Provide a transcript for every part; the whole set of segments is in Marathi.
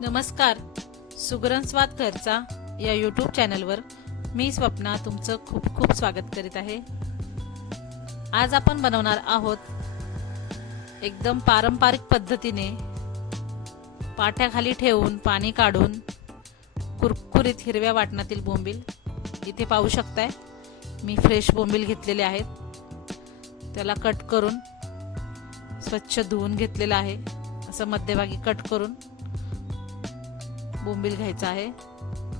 नमस्कार. सुगरण स्वाद घरचा या यूट्यूब चॅनलवर मी स्वप्ना तुमचं खूप खूप स्वागत करीत आहे. आज आपण बनवणार आहोत एकदम पारंपरिक पद्धतीने पाट्याखाली ठेवून पाणी काढून कुरकुरीत हिरव्या वाटणातील बोंबील इथे पाहू शकताय. मी फ्रेश बोंबील घेतलेले आहेत. त्याला कट करून स्वच्छ धुवून घेतलेलं आहे. असं मध्यभागी कट करून बोंबील घ्यायचा आहे.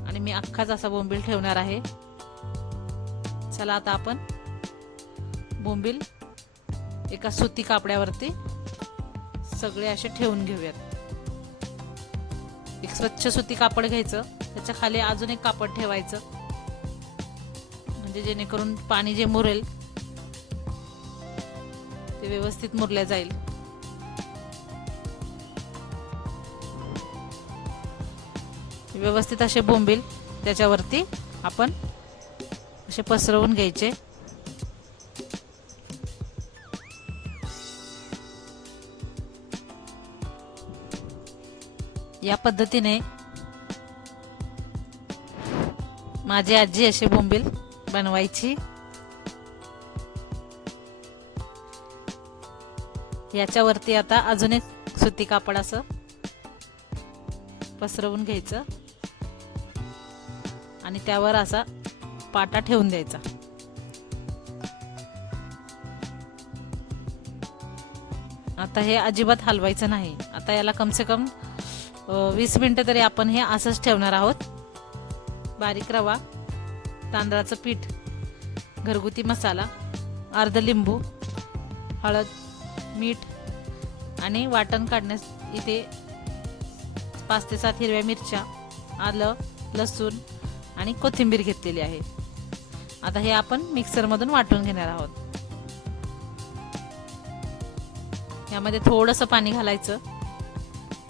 आणि मी अख्खाच असा बोंबील ठेवणार आहे. चला आता आपण बोंबील एका सुती कापड्यावरती सगळे असे ठेवून घेऊयात. एक स्वच्छ सुती कापड घ्यायचं. त्याच्याखाली अजून एक कापड ठेवायचं. म्हणजे जेणेकरून पाणी जे मुरेल ते व्यवस्थित मुरल्या जाईल. व्यवस्थित असे बोंबील त्याच्यावरती आपण असे पसरवून घ्यायचे. या पद्धतीने माझी आजी असे बोंबील बनवायची. याच्यावरती आता अजून एक सुती कापड असं पसरवून घ्यायचं. आणि त्यावर असा पाटा ठेवून द्यायचा. आता हे अजिबात हलवायचं नाही. आता याला कमसे कम वीस मिनटं तरी आपण हे असंच ठेवणार आहोत. बारीक रवा तांदळाचं पीठ घरगुती मसाला अर्ध लिंबू हळद मीठ आणि वाटण काढण्यास इथे पाच ते सात हिरव्या मिरच्या आलं लसूण आणि कोथिंबीर घेतलेली आहे. आता हे आपण मिक्सरमधून वाटून घेणार आहोत. यामध्ये थोडंसं पाणी घालायचं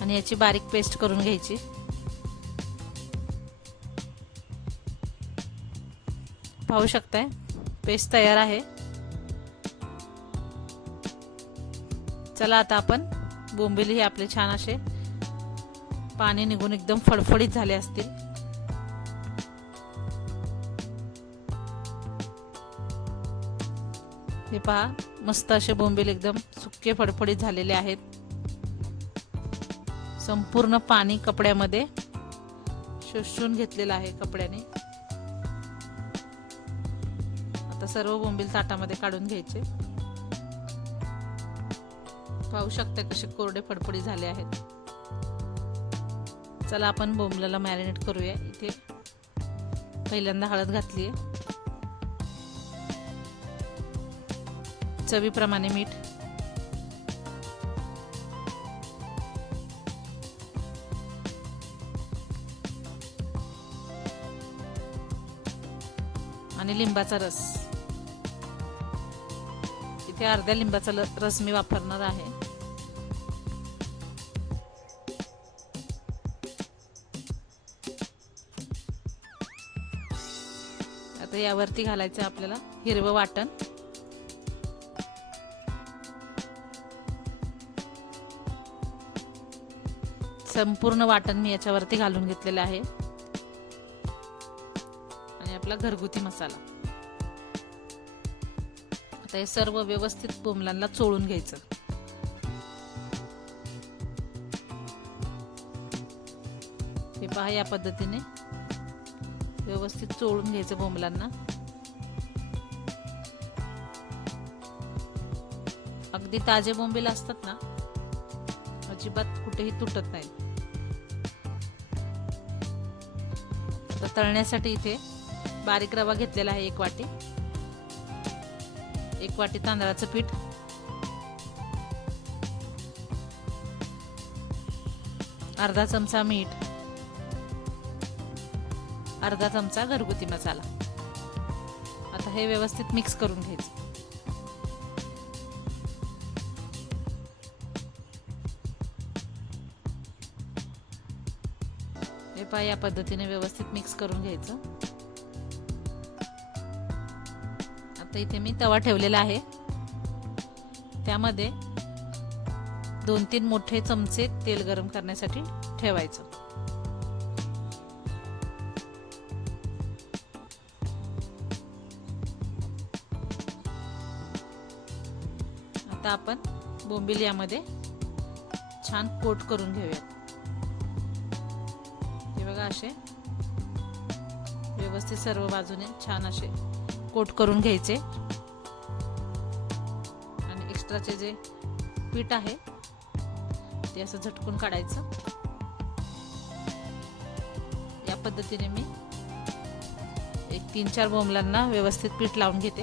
आणि याची बारीक पेस्ट करून घ्यायची. पाहू शकताय? पेस्ट तयार आहे. चला आता आपण बोंबिल हे आपले छान असे पाणी निघून एकदम फडफडीत झाले असतील. हे पहा मस्त असे बोंबील एकदम सुके फडफडीत झालेले आहेत. संपूर्ण पाणी कपड्यामध्ये शोषून घेतलेलं आहे कपड्याने. आता सर्व बोंबील ताटामध्ये काढून घ्यायचे. पाहू शकता कसे कोरडे फडफडी झाले आहेत. चला आपण बोंबलाला मॅरिनेट करूया. इथे पहिल्यांदा हळद घातली आहे चवीप्रमाणे मीठ. आणि लिंबाचा रस. इथे अर्ध्या लिंबाचा रस मी वापरणार आहे. आता यावरती घालायचं आपल्याला हिरवं वाटण. संपूर्ण वाटण मी याच्यावरती घालून घेतलेलं आहे. आणि आपला घरगुती मसाला. आता हे सर्व व्यवस्थित बोमलांना चोळून घ्यायचं. हे पहा या पद्धतीने. व्यवस्थित चोळून घ्यायचं बोंबलांना. अगदी ताजे बोंबील असतात ना अजिबात कुठेही तुटत नाही. आता तळण्यासाठी इथे बारीक रवा घेतलेला आहे एक वाटी. एक वाटी तांदळाचं पीठ. अर्धा चमचा मीठ. अर्धा चमचा घरगुती मसाला. आता हे व्यवस्थित मिक्स करून घ्यायचं. हे पहा या पद्धतीने व्यवस्थित मिक्स करून घ्यायचं. आता इथे मी तवा ठेवलेला आहे. त्यामध्ये दोन तीन मोठे चमचे तेल गरम करण्यासाठी ठेवायचं. आता आपण बोंबिल यामध्ये छान कोट करून घेऊयात. असे. व्यवस्थित सर्व बाजूने छान असे कोट करून घ्यायचे. आणि एक्स्ट्राचे जे पीठ आहे ते असं झटकून काढायचं. या पद्धतीने मी एक तीन चार बोंबलांना व्यवस्थित पीठ लावून घेते.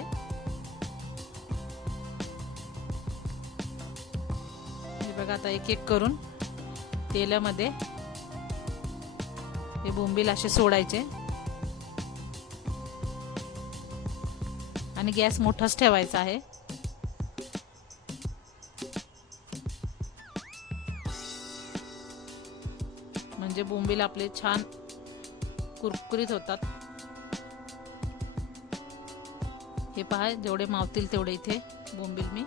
हे बघा आता एक एक करून तेलामध्ये हे बोंबील असे सोडायचे. आणि गॅस मोठाच ठेवायचा आहे. म्हणजे बोंबील आपले छान कुरकुरीत होतात. हे पहा जेवढे मावतील तेवढे इथे बोंबील मी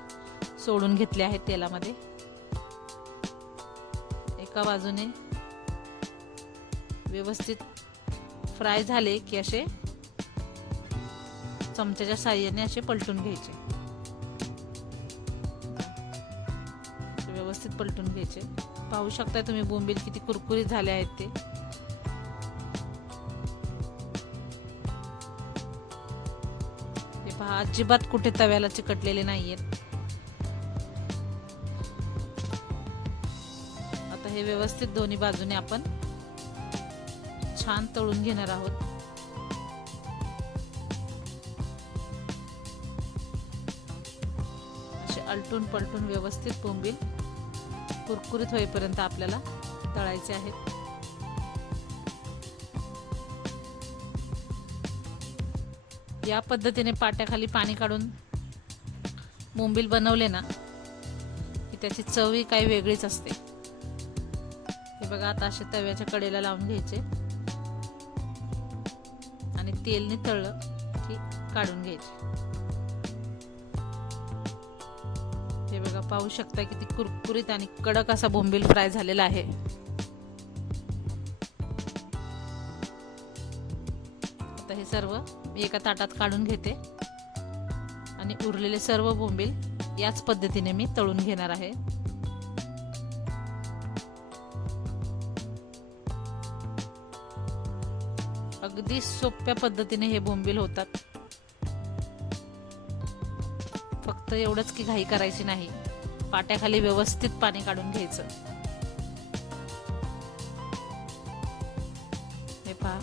सोडून घेतले आहेत तेलामध्ये. एका बाजूने व्यवस्थित फ्राय झाले की असे चमच्याच्या साह्याने असे पलटून घ्यायचे. व्यवस्थित पलटून घ्यायचे. पाहू शकता तुम्ही बोंबील किती कुरकुरीत झाले आहेत ते. पहा अजिबात कुठे तव्याला चिकटलेले नाहीयेत. आता हे व्यवस्थित दोन्ही बाजूने आपण छान तळून घेणार आहोत. असे अलटून पलटून व्यवस्थित बोंबील कुरकुरीत होईपर्यंत आपल्याला तळायचे आहेत. या पद्धतीने पाट्याखाली पाणी काढून बोंबील बनवले ना की त्याची चवही काही वेगळीच असते. हे बघा आता असे तव्याच्या कडेला लावून घ्यायचे. तेलने तळलं की काढून घ्यायचे. हे बघा पाहू शकता किती कुरकुरीत आणि कडक असा बोंबील फ्राय झालेला आहे. आता हे सर्व मी एका ताटात काढून घेते. आणि उरलेले सर्व बोंबील याच पद्धतीने मी तळून घेणार आहे. अगदी सोप्या पद्धतीने हे बोंबील होतात. फक्त एवढंच की घाई करायची नाही. पाट्याखाली व्यवस्थित पाणी काढून घ्यायचं. हे पहा.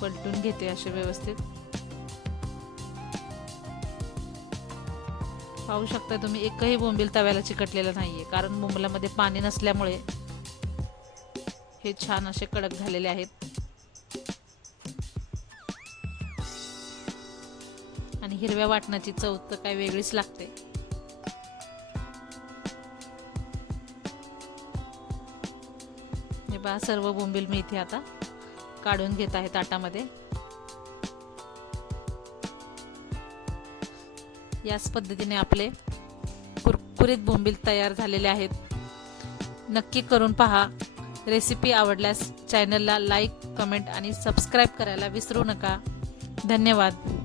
पलटून घेते असे व्यवस्थित. पाहू शकता तुम्ही एकही बोंबील तव्याला चिकटलेला नाहीये कारण बोंबलामध्ये पाणी नसल्यामुळे हे छान असे कडक झालेले आहेत. आणि हिरव्या वाटणाची चव तर काय वेगळीच लागते. हे पहा सर्व बोंबील मी इथे आता काढून घेत आहे ताटामध्ये. याच पद्धतीने आपले कुरकुरीत बोंबील तयार झालेले आहेत. नक्की करून पहा. रेसिपी आवडल्यास चॅनलला लाईक कमेंट आणि सबस्क्राईब करायला विसरू नका. धन्यवाद.